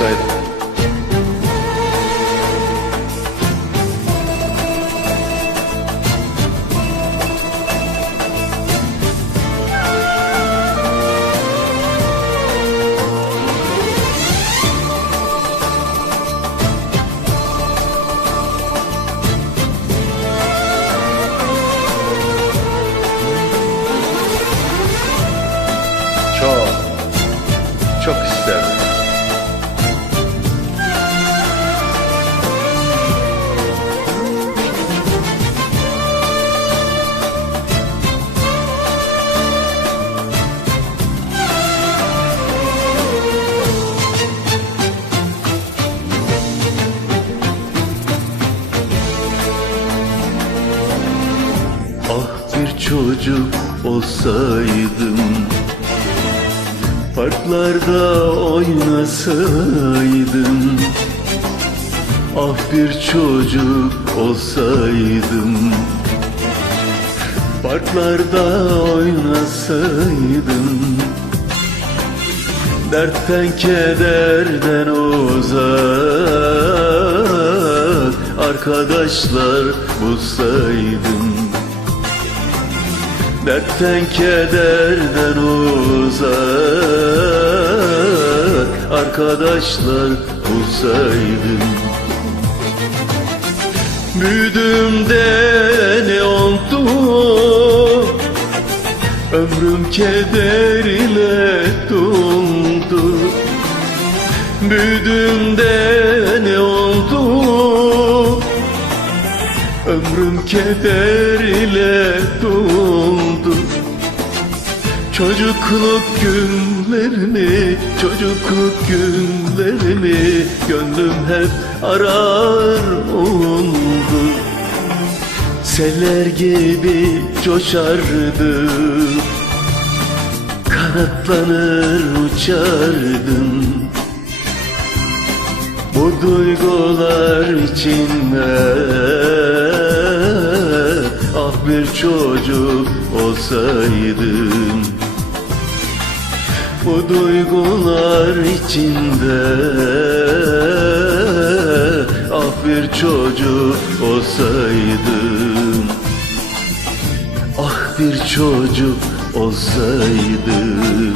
bir çocuk bir çocuk olsaydım Parklarda oynasaydım Ah bir çocuk olsaydım Parklarda oynasaydım. Dertten kederden uzak Arkadaşlar bulsaydım Dertten kederden uzak Arkadaşlar bulsaydım. Büyüdüğümde ne oldu? Ömrüm keder ile doldu. Büyüdüğümde ne oldu? Ömrüm keder ile doldu Çocukluk günlerimi, çocukluk günlerimi Gönlüm hep arar oldu. Seller gibi coşardım Kanatlanır uçardım. Bu duygular içinde Ah bir çocuk olsaydım Bu duygular içinde Ah bir çocuk olsaydım. Ah bir çocuk olsaydım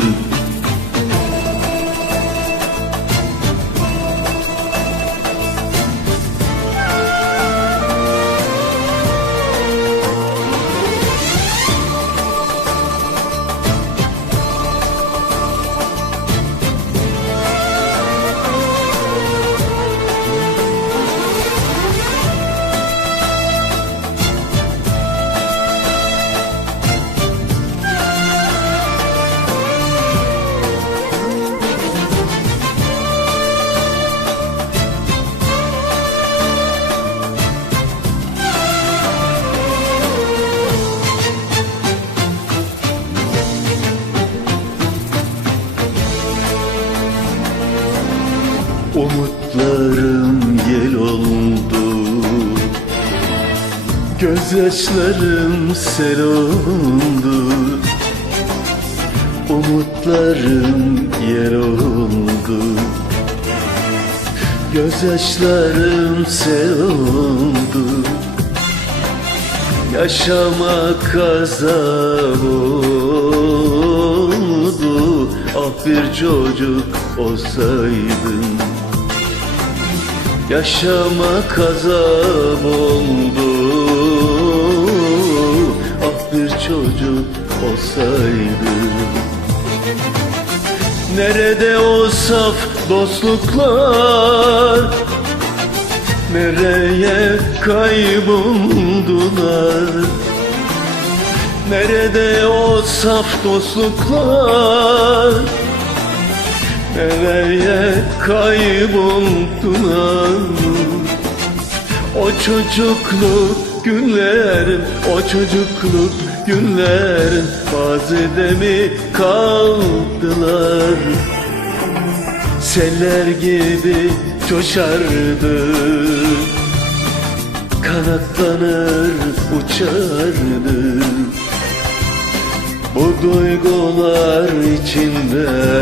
Gözyaşlarım sel oldu Umutlarım yel oldu Gözyaşlarım sel oldu Yaşamak azap oldu. Ah bir çocuk olsaydım Yaşamak azap oldu çocuk olsaydım Nerede o saf dostluklar? Nereye kayboldular? Nerede o saf dostluklar? Nereye kayboldular? O çocukluk günlerim O çocukluk günlerim Mazide mi kaldılar? Seller gibi coşardı. Kanatlanır uçardı. Bu duygular içinde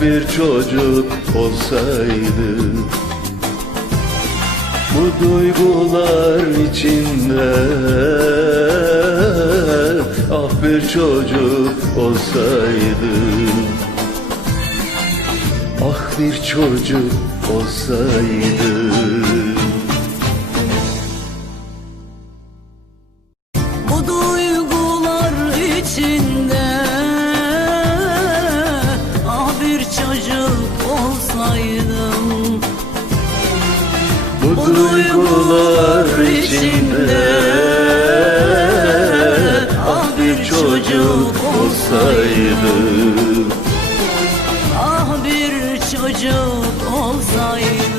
bir çocuk olsaydım Bu duygular içinde Ah bir çocuk olsaydım Ah bir çocuk olsaydım Duygular içinde Ah bir çocuk olsaydım Ah bir çocuk olsaydım